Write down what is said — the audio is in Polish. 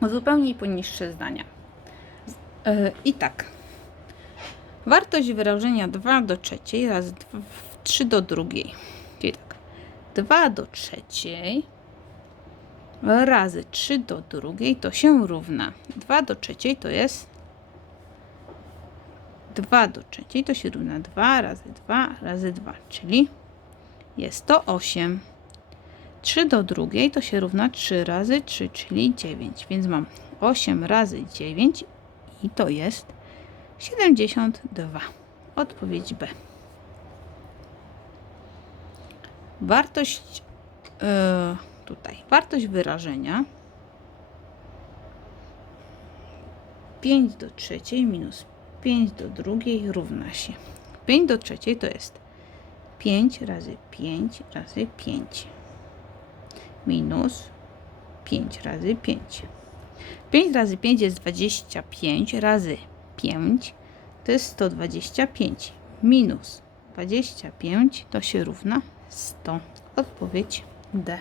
Uzupełnij poniższe zdania. E, I tak. Wartość wyrażenia 2 do trzeciej razy 2 3 do drugiej. Czyli tak. 2 do trzeciej razy 3 do drugiej to się równa. 2 do trzeciej to jest 2 do trzeciej to się równa 2 razy 2 razy 2, czyli jest to 8. 3 do drugiej to się równa 3 razy 3, czyli 9. Więc mam 8 razy 9 i to jest 72. Odpowiedź B. Wartość e, tutaj, wartość wyrażenia 5 do trzeciej minus 5 do drugiej równa się 5 do trzeciej to jest 5 razy 5 razy 5 minus 5 razy 5. 5 razy 5 jest 25 razy 5 to jest 125 minus 25 to się równa 100. Odpowiedź D.